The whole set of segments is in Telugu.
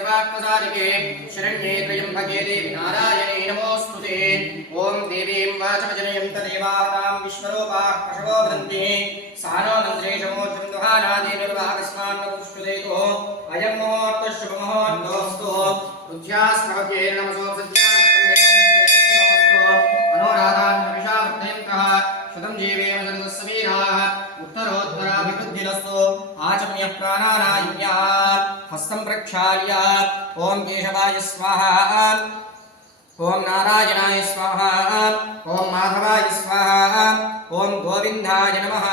सर्वात्मसादिके शरण्ये त्र्यम्बके देवि नारायणे नमोऽस्तु ते ॐ देवीं वाचमजनयं तदेवातां विश्वरूपाः पशवो वदन्ति सा नो मन्त्रेशमोचं दुहानादिनिर्वाहकस्मान्नपुष्टुदेतो अयं मुहूर्तः शुभमुहूर्तोऽस्तु बुद्ध्यास्मभ्ये नमसो मनोराधान्नविषावृत्तयन्तः शतं जीवेम सर्वस्वीराः उत्तरोत्तराभिवृद्धिरस्तु आचम्य प्राणानाय्याः हस्तम प्रक्षाल्य ओम केशवाय स्वाहा ओम नारायणाय स्वाहा ओम माधवाय स्वाहा ओम गोविंदाय नमः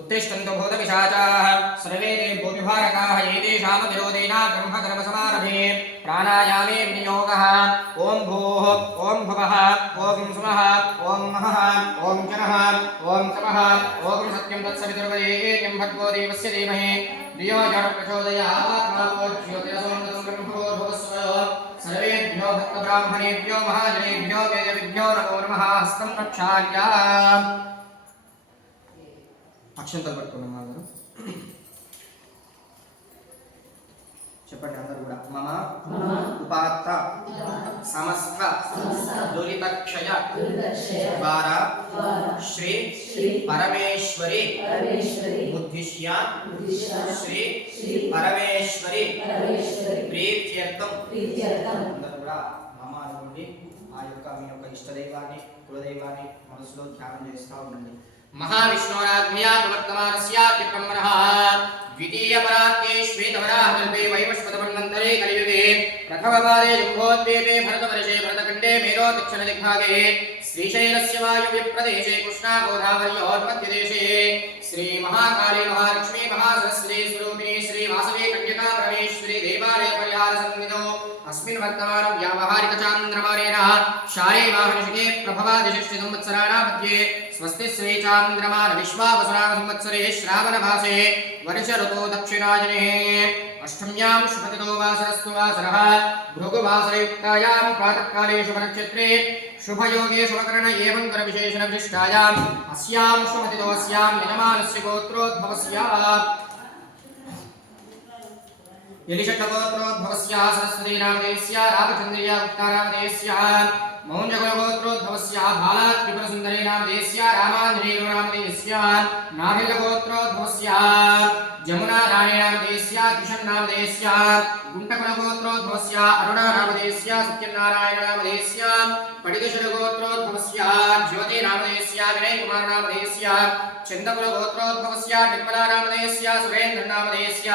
उत्तिष्ठन्तु भूतपिशाचाः सर्वे ते भूमिभारकाः एतेषामविरोधेन ब्रह्मकर्मसमारभे प्राणायामे विनियोगः ॐ भूः ॐ भुवः ॐ सुमः ॐ महः ॐ जनः ॐ समः ॐ सत्यं तत्सवितुर्वदेयं भगवो देवस्य धीमहि धियो यः सर्वेभ्यो भक्तब्राह्मणेभ्यो महाजनेभ्यो वेदविभ्यो नमो नमः हस्तं रक्षाया అక్షంతలు పట్టుకున్నాం చెప్పండి అందరు కూడా మమ ఉపాత్త సమస్త దురితక్షయ ద్వారా శ్రీ పరమేశ్వరి బుద్ధిష్యా శ్రీ పరమేశ్వరి ప్రీత్యర్థం అందరు కూడా మమ అనుకోండి ఆ యొక్క మీ యొక్క ఇష్టదైవాన్ని కులదైవాన్ని మనసులో ధ్యానం చేస్తూ ఉండండి महाविष्णोराज्ञया प्रवर्तमानस्याद्य ब्रह्मणः द्वितीयपरात्ते श्वेतवराहकल्पे वैवस्वतमन्वन्तरे कलियुगे प्रथमपादे जम्बोद्वीपे भरतवर्षे महालक्ष्मी महासरस्वती स्वरूपिणी परमेश्वरी अस्मिन् वर्तमानं व्यावहारिकचान्द्रमानेन शारे प्रभवादिशिष्टि संवत्सराणामध्ये स्वस्ति स्वे चान्द्रमान विश्वावसरासंवत्सरे श्रावणमासे वर्षऋतो दक्षिणायने अष्टम्यां शुभतितो वासरस्तु वासरः भृगुवासरयुक्तायां शुभयोगे शुभकर्ण एवं करविशेषणविशिष्टायाम् अस्यां यजमानस्य गोत्रोद्भवस्यात् यदिषड्गोत्रोद्भवस्याः सरस्वतीनामदेस्या रामचन्द्रिया गुप्तारामदेस्या मौन्यगोत्रोद्भवस्याः बालात्रिपुरसुन्दरीनामदेस्या रामाञ्जनेयोनामदेस्या नाभिजगोत्रोद्भवस्याः శ్రీరామదేశ్య గుంటకులగోత్రోధ్వస్య అరుణారామదేశ్య సత్యనారాయణనామదేశ్య పడిగశులగోత్రోధ్వస్య జ్యోతిరామదేశ్య వినయకుమారనామదేశ్య చందకులగోత్రోద్భవస్య నిర్మలారామదేశ్య సురేంద్రనామదేశ్య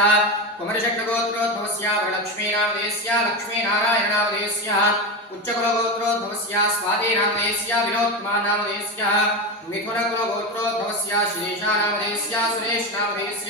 కుమరిషట్లగోత్రోద్భవస్య వరలక్ష్మీనామదేశ్య లక్ష్మీనారాయణనామదేశ్య उच्चकुलगोत्रोद्भवस्य स्वादीनामदेश्य विनोत्मानामदेश्य मिथुनकुलगोत्रोद्भवस्य श्रीशानामदेश्य सुरेशनामदेश्य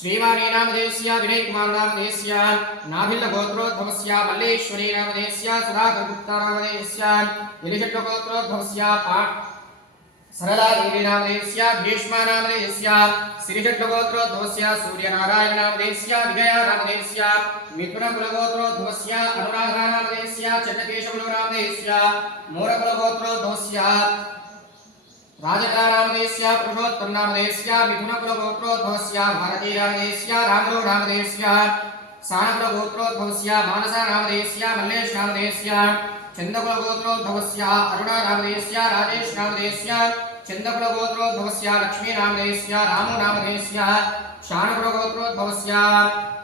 श्रीवाणीनामधेस्या विनयकुमारनामधेस्या नाभिल्लगोत्रोद्भवस्या मल्लेश्वरीनामधेस्या सुधाकरगुप्तानामधेस्या इलिषट्लगोत्रोद्भवस्या पा सरलादेवीनामधेस्या भीष्मानामधेस्या श्रीषट्लगोत्रोद्भवस्या सूर्यनारायणनामधेस्या विजयानामधेस्या मिथुनकुलगोत्रोद्भवस्या अनुराधानामधेस्या चण्डकेशकुलनामधेस्या मोरकुलगोत्रोद्भवस्या राजकारामदेश्या पुरुषोत्तमनामदेश्या मिथुनकुलगोत्रोद्भवस्या भारतीरामदेश्या रामरोढामदेश्या सानकुलगोत्रोद्भवस्या मानसानामदेश्या मल्लेशनामदेश्या छन्दकुलगोत्रोद्भवस्या अरुणानामदेश्या राजेशनामदेश्या छन्दकुलगोत्रोद्भवस्या लक्ष्मीनामदेश्या रामोनामदेश्या शानकुलगोत्रोद्भवस्या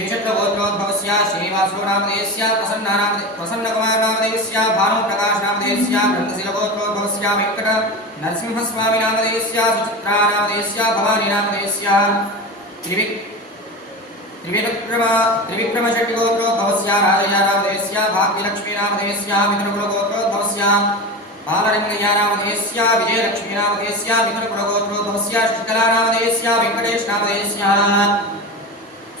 यक्षत्रगोत्रोद्भवस्य श्रीवासुनामदेयस्य प्रसन्नानामदे प्रसन्नकुमारनामदेयस्य भानुप्रकाशनामदेयस्य ब्रह्मशिलगोत्रोद्भवस्य वेङ्कट नरसिंहस्वामिनामदेयस्य सुचित्रानामदेयस्य भवानीनामदेयस्य त्रिवि त्रिविक्रम त्रिविक्रमशट्टिगोत्रोद्भवस्य राजयानामदेयस्य भाग्यलक्ष्मीनामदेयस्य मित्रकुलगोत्रोद्भवस्य बालरङ्गयानामदेयस्य विजयलक्ष्मीनामदेयस्य मित्रकुलगोत्रोद्भवस्य शुष्कलानामदेयस्य वेङ्कटेशनामदेयस्य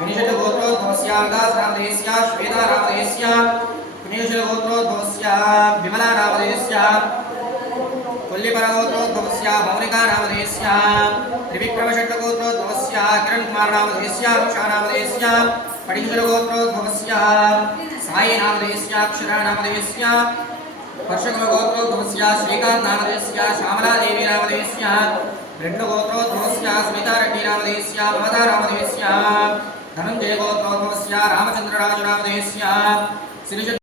गोत्रो गोत्रो गोत्रो गोत्रो गोत्रो श्वेता विमला कुमार साई विनिषदगोत्रोद्भवस्यार्गासरामदेयस्य श्वेतारामदेयस्य विनिषदगोत्रोद्भवस्य विमलारामदेयस्य कुल्लिपरगोत्रोद्भवस्य भौनिकारामदेयस्य त्रिविक्रमषट्गोत्रोद्भवस्य किरणकुमारनामदेयस्य अक्षानामदेयस्य पटिषदगोत्रोद्भवस्य सायिनामदेयस्य गोत्रो वर्षकगोत्रोद्भवस्य स्मिता रेड्डी रेण्डुगोत्रोद्भवस्य स्मितारड्डीनामदेयस्य ममतारामदेयस्य ధనంజయగోత్రోత్మస్య రామచంద్రరాజురామదేశ్య శిరిష